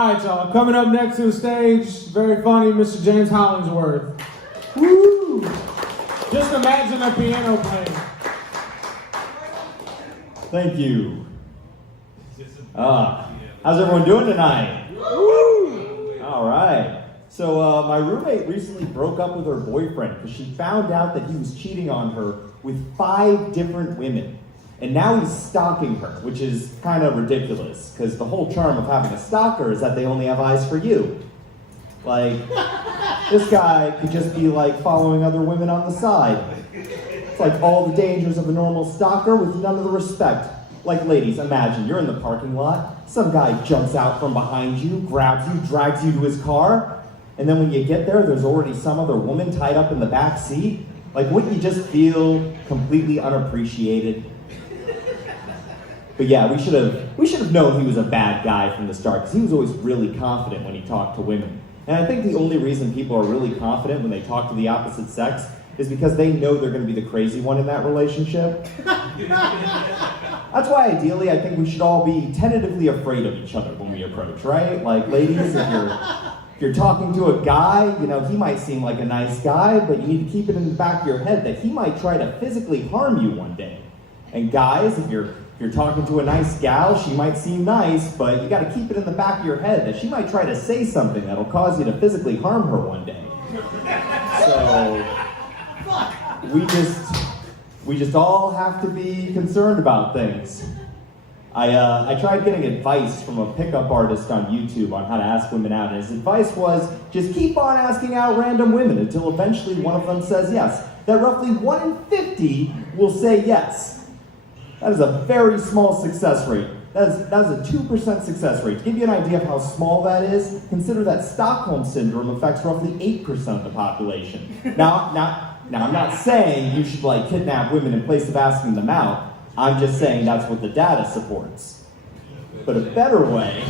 All right, y'all. Coming up next to the stage, very funny, Mr. James Hollingsworth. Woo! Just imagine a piano playing. Thank you. How's everyone doing tonight? Woo! All right. So my roommate recently broke up with her boyfriend because she found out that he was cheating on her with 5 different women. And now he's stalking her, which is kind of ridiculous because the whole charm of having a stalker is that they only have eyes for you. Like, this guy could just be like following other women on the side. It's like all the dangers of a normal stalker with none of the respect. Like, ladies, imagine you're in the parking lot, some guy jumps out from behind you, grabs you, drags you to his car, and then when you get there, there's already some other woman tied up in the back seat. Like, wouldn't you just feel completely unappreciated? But yeah, we should have known he was a bad guy from the start, because he was always really confident when he talked to women. And I think the only reason people are really confident when they talk to the opposite sex is because they know they're going to be the crazy one in that relationship. That's why ideally I think we should all be tentatively afraid of each other when we approach, right? Like, ladies, if you're talking to a guy, you know, he might seem like a nice guy, but you need to keep it in the back of your head that he might try to physically harm you one day. And guys, if you're talking to a nice gal, she might seem nice, but you got to keep it in the back of your head that she might try to say something that'll cause you to physically harm her one day. So we just all have to be concerned about things. I tried getting advice from a pickup artist on YouTube on how to ask women out, and his advice was just keep on asking out random women until eventually one of them says yes. That roughly 1 in 50 will say yes. That is a very small success rate. That is a 2% success rate. To give you an idea of how small that is, consider that Stockholm Syndrome affects roughly 8% of the population. Now, I'm not saying you should like kidnap women in place of asking them out. I'm just saying that's what the data supports. But a better way,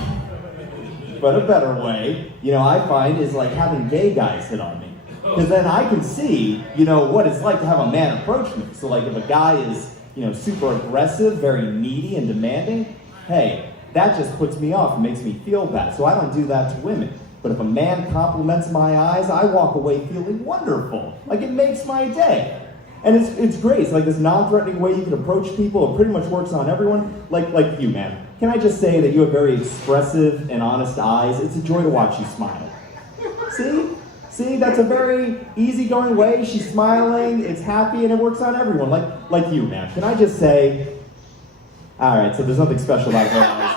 you know, I find is like having gay guys hit on me. Because then I can see, you know, what it's like to have a man approach me. So like if a guy is, you know, super aggressive, very needy and demanding, hey, that just puts me off and makes me feel bad. So I don't do that to women. But if a man compliments my eyes, I walk away feeling wonderful. Like it makes my day. And it's great. It's like this non-threatening way you can approach people. It pretty much works on everyone. Like you, man. Can I just say that you have very expressive and honest eyes? It's a joy to watch you smile. See, that's a very easygoing way. She's smiling, it's happy, and it works on everyone. Like you, man. Can I just say, all right, so there's nothing special about her eyes,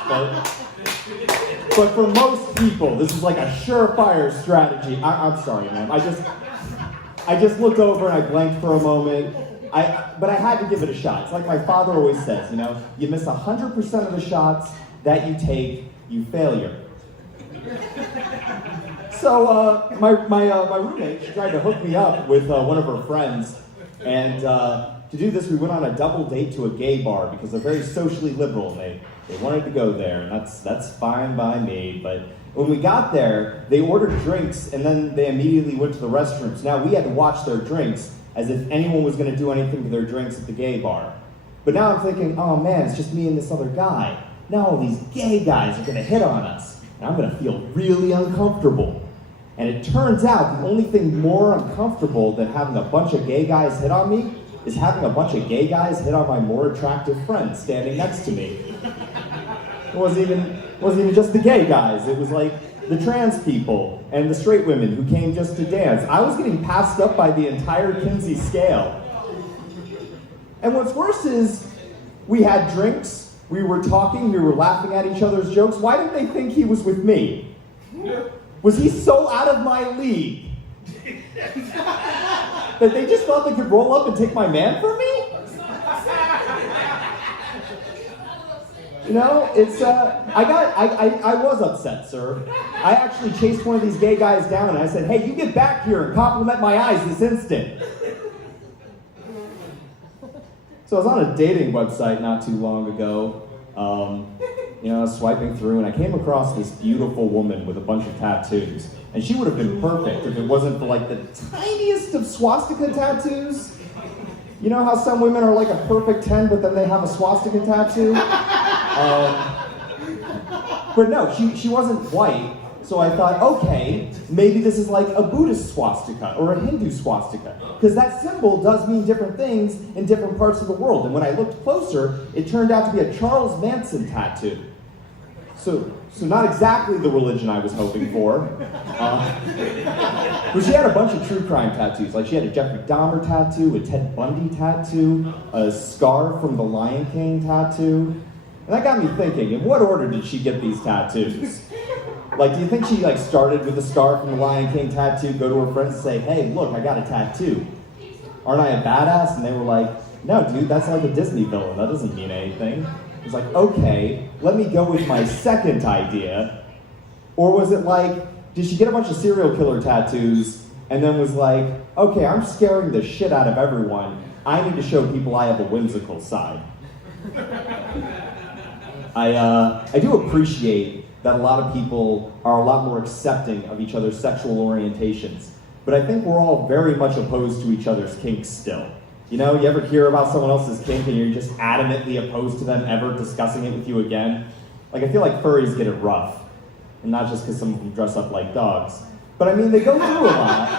but for most people, this is like a surefire strategy. I'm sorry, man. I just looked over and I blanked for a moment. But I had to give it a shot. It's like my father always says, you know, you miss 100% of the shots that you take, you failure. So my roommate, she tried to hook me up with one of her friends, and to do this, we went on a double date to a gay bar because they're very socially liberal. They wanted to go there, and that's fine by me. But when we got there, they ordered drinks, and then they immediately went to the restrooms. Now we had to watch their drinks as if anyone was going to do anything to their drinks at the gay bar. But now I'm thinking, oh man, it's just me and this other guy. Now all these gay guys are going to hit on us, and I'm going to feel really uncomfortable. And it turns out the only thing more uncomfortable than having a bunch of gay guys hit on me is having a bunch of gay guys hit on my more attractive friend standing next to me. It wasn't even just the gay guys. It was like the trans people and the straight women who came just to dance. I was getting passed up by the entire Kinsey scale. And what's worse is we had drinks, we were talking, we were laughing at each other's jokes. Why did they think he was with me? Was he so out of my league that they just thought they could roll up and take my man from me? You know, it's, I was upset, sir. I actually chased one of these gay guys down and I said, hey, you get back here and compliment my eyes this instant. So I was on a dating website not too long ago. You know, I was swiping through and I came across this beautiful woman with a bunch of tattoos. And she would have been perfect if it wasn't for like the tiniest of swastika tattoos. You know how some women are like a perfect 10, but then they have a swastika tattoo? But no, she wasn't white, so I thought, okay, maybe this is like a Buddhist swastika or a Hindu swastika, because that symbol does mean different things in different parts of the world. And when I looked closer, it turned out to be a Charles Manson tattoo. So not exactly the religion I was hoping for. But she had a bunch of true crime tattoos. Like she had a Jeffrey Dahmer tattoo, a Ted Bundy tattoo, a Scar from The Lion King tattoo. And that got me thinking, in what order did she get these tattoos? Like, do you think she started with the Scar from The Lion King tattoo, go to her friends and say, hey, look, I got a tattoo. Aren't I a badass? And they were like, no, dude, that's like a Disney villain. That doesn't mean anything. It's like, okay, let me go with my second idea. Or was it like, did she get a bunch of serial killer tattoos and then was like, okay, I'm scaring the shit out of everyone. I need to show people I have a whimsical side. I do appreciate that a lot of people are a lot more accepting of each other's sexual orientations, but I think we're all very much opposed to each other's kinks still. You know, you ever hear about someone else's kink and you're just adamantly opposed to them ever discussing it with you again? Like, I feel like furries get it rough, and not just because some of them dress up like dogs, but I mean, they go through a lot.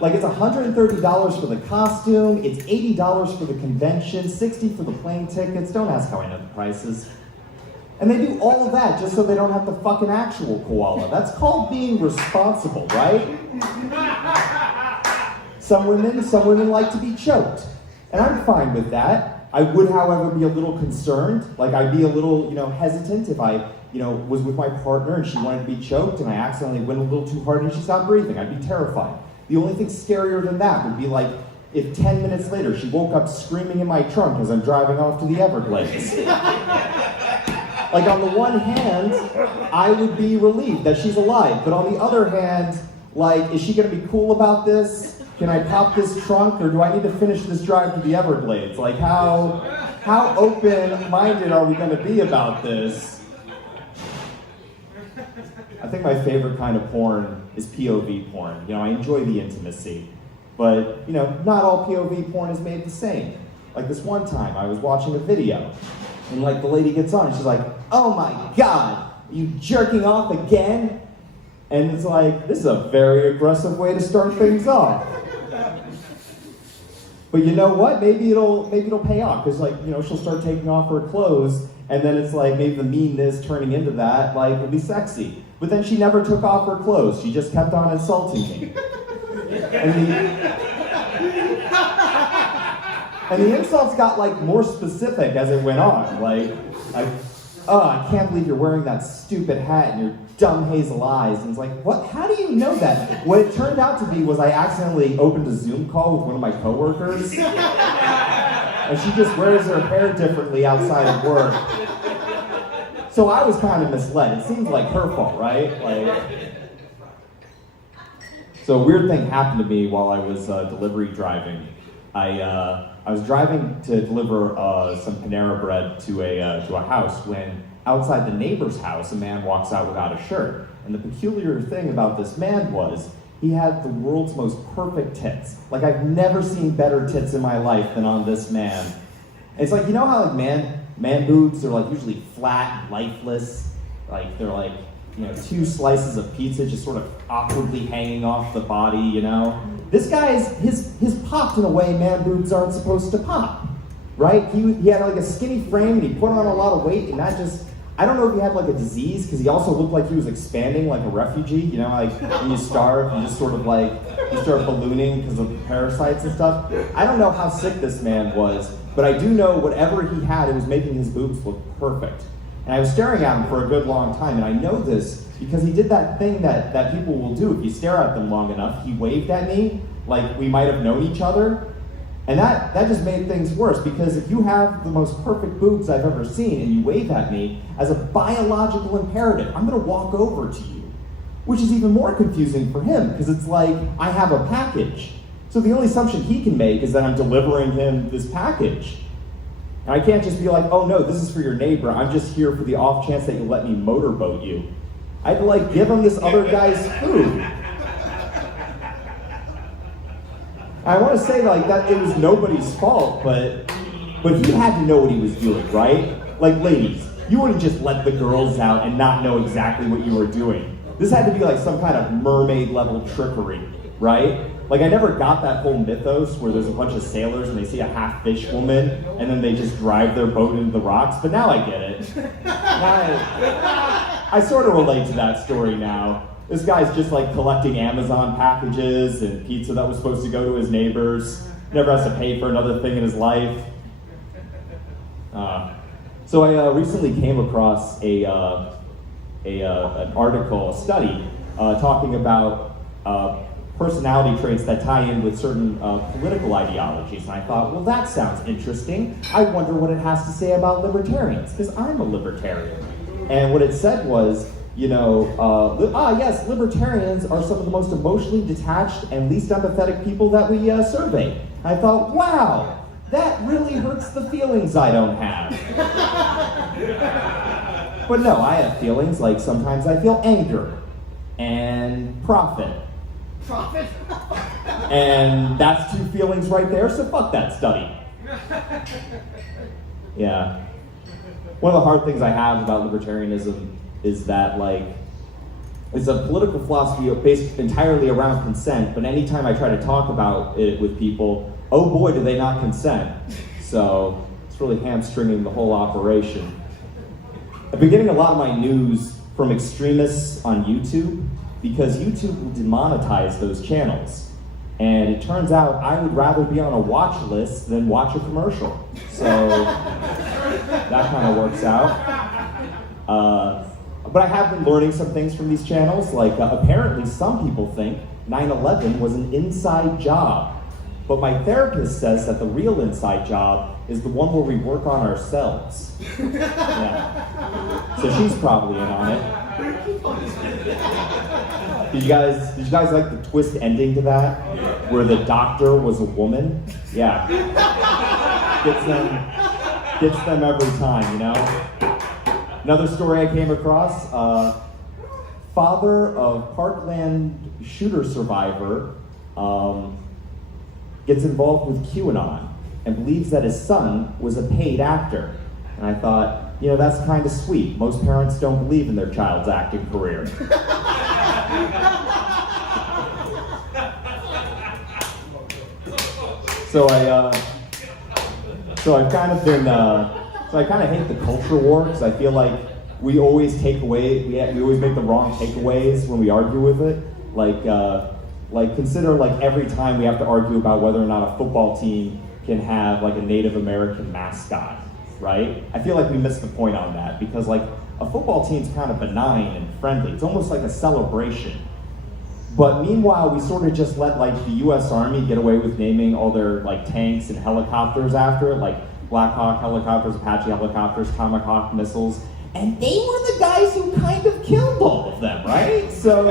Like it's $130 for the costume, it's $80 for the convention, $60 for the plane tickets. Don't ask how I know the prices. And they do all of that just so they don't have to fuck an actual koala. That's called being responsible, right? Some women like to be choked. And I'm fine with that. I would, however, be a little concerned. Like, I'd be a little, hesitant if I, was with my partner and she wanted to be choked and I accidentally went a little too hard and she stopped breathing. I'd be terrified. The only thing scarier than that would be like if 10 minutes later she woke up screaming in my trunk as I'm driving off to the Everglades. Like, on the one hand, I would be relieved that she's alive, but on the other hand, like, is she gonna be cool about this? Can I pop this trunk, or do I need to finish this drive to the Everglades? Like, how open-minded are we gonna be about this? I think my favorite kind of porn is POV porn. I enjoy the intimacy, but, not all POV porn is made the same. Like this one time, I was watching a video, and like the lady gets on, and she's like, oh my God, are you jerking off again? And it's like, this is a very aggressive way to start things off. But you know what? Maybe it'll pay off, because she'll start taking off her clothes, and then it's like maybe the meanness turning into that, will be sexy. But then she never took off her clothes. She just kept on insulting me. And the insults got more specific as it went on. I can't believe you're wearing that stupid hat and your dumb hazel eyes. And it's like, what? How do you know that? What it turned out to be was I accidentally opened a Zoom call with one of my coworkers. And she just wears her hair differently outside of work. So I was kind of misled. It seems like her fault, right? So a weird thing happened to me while I was delivery driving. I was driving to deliver some Panera bread to a house when outside the neighbor's house, a man walks out without a shirt. And the peculiar thing about this man was he had the world's most perfect tits. I've never seen better tits in my life than on this man. And it's how man boobs are usually flat and lifeless. They're two slices of pizza just sort of awkwardly hanging off the body, This guy's, his popped in a way man boobs aren't supposed to pop, right? He had a skinny frame and he put on a lot of weight, and that just, I don't know if he had a disease, because he also looked like he was expanding like a refugee, when you starve, you just sort of you start ballooning because of parasites and stuff. I don't know how sick this man was, but I do know whatever he had, it was making his boobs look perfect. And I was staring at him for a good long time, and I know this because he did that thing that people will do if you stare at them long enough. He waved at me like we might have known each other, and that just made things worse, because if you have the most perfect boobs I've ever seen and you wave at me, as a biological imperative, I'm gonna walk over to you, which is even more confusing for him, because it's I have a package. So the only assumption he can make is that I'm delivering him this package. And I can't just be like, oh no, this is for your neighbor, I'm just here for the off chance that you'll let me motorboat you. I had to give him this other guy's food. I want to say that it was nobody's fault, but he had to know what he was doing, right? Ladies, you wouldn't just let the girls out and not know exactly what you were doing. This had to be like some kind of mermaid level trickery, right? Like I never got that whole mythos where there's a bunch of sailors and they see a half fish woman and then they just drive their boat into the rocks, but now I get it. I sort of relate to that story now. This guy's just like collecting Amazon packages and pizza that was supposed to go to his neighbors. Never has to pay for another thing in his life. So I recently came across an article, a study, talking about personality traits that tie in with certain political ideologies. And I thought, well, that sounds interesting. I wonder what it has to say about libertarians, because I'm a libertarian. And what it said was, yes, libertarians are some of the most emotionally detached and least empathetic people that we surveyed. I thought, wow, that really hurts the feelings I don't have. But no, I have feelings, like sometimes I feel anger and profit. Profit? And that's two feelings right there, so fuck that study. Yeah. One of the hard things I have about libertarianism is that, like, it's a political philosophy based entirely around consent, but anytime I try to talk about it with people, oh boy, do they not consent. So it's really hamstringing the whole operation. I've been getting a lot of my news from extremists on YouTube because YouTube will demonetize those channels. And it turns out I would rather be on a watch list than watch a commercial. So that kind of works out. But I have been learning some things from these channels, like apparently some people think 9/11 was an inside job. But my therapist says that the real inside job is the one where we work on ourselves. Yeah. So she's probably in on it. Did you guys like the twist ending to that? Where the doctor was a woman? Yeah. Gets them every time, you know? Another story I came across, father of Parkland shooter survivor gets involved with QAnon and believes that his son was a paid actor. And I thought, that's kind of sweet. Most parents don't believe in their child's acting career. So I kind of hate the culture war because I feel like we always take away, we always make the wrong takeaways when we argue with it. Like consider like every time we have to argue about whether or not a football team can have like a Native American mascot, right? I feel like we missed the point on that because like a football team's kind of benign and friendly. It's almost like a celebration. But meanwhile, we sort of just let like the US Army get away with naming all their like tanks and helicopters after it, like Black Hawk helicopters, Apache helicopters, Tomahawk missiles. And they were the guys who kind of killed all of them, right? So,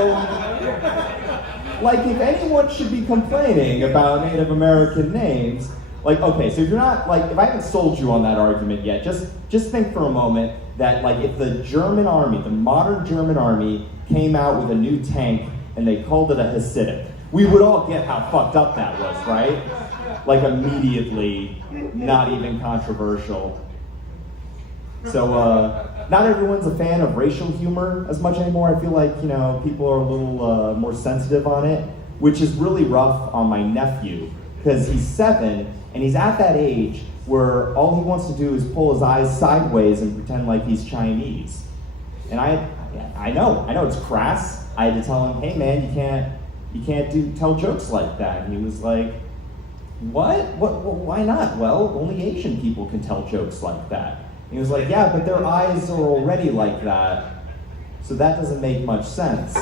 like if anyone should be complaining about Native American names, like, okay, so if you're not, like, if I haven't sold you on that argument yet, just think for a moment that, like, if the German army, the modern German army, came out with a new tank and they called it a Hasidic, we would all get how fucked up that was, right? Like, immediately, not even controversial. So, not everyone's a fan of racial humor as much anymore. I feel like, people are a little more sensitive on it, which is really rough on my nephew, because he's 7, and he's at that age where all he wants to do is pull his eyes sideways and pretend like he's Chinese. And I know it's crass. I had to tell him, hey man, you can't tell jokes like that. And he was like, what? Why not? Well, only Asian people can tell jokes like that. And he was like, yeah, but their eyes are already like that, so that doesn't make much sense.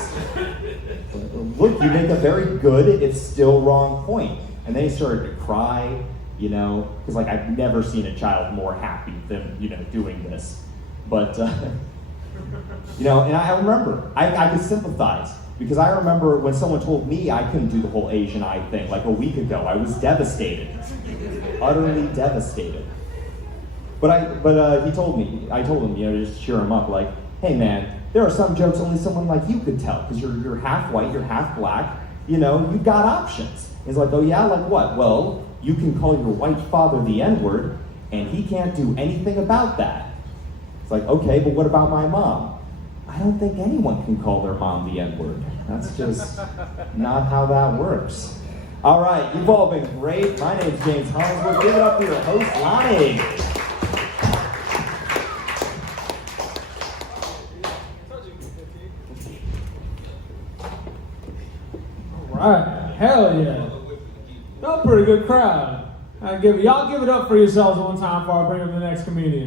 Look, you make a very good, it's still wrong point. And then he started to cry, because like I've never seen a child more happy than, doing this. But, and I remember, I could sympathize, because I remember when someone told me I couldn't do the whole Asian eye thing, like a week ago, I was devastated, utterly devastated. But I told him, just cheer him up, like, hey man, there are some jokes only someone like you could tell, because you're half white, you're half black, you've got options. He's like, oh yeah, like what? Well, you can call your white father the N-word, and he can't do anything about that. It's like, okay, but what about my mom? I don't think anyone can call their mom the N-word. That's just not how that works. All right, you've all been great. My name's James Hollingsworth. Give it up for your host, Lonnie. All right, hell yeah. That was a pretty good crowd. Y'all give it up for yourselves one time before I bring up the next comedian.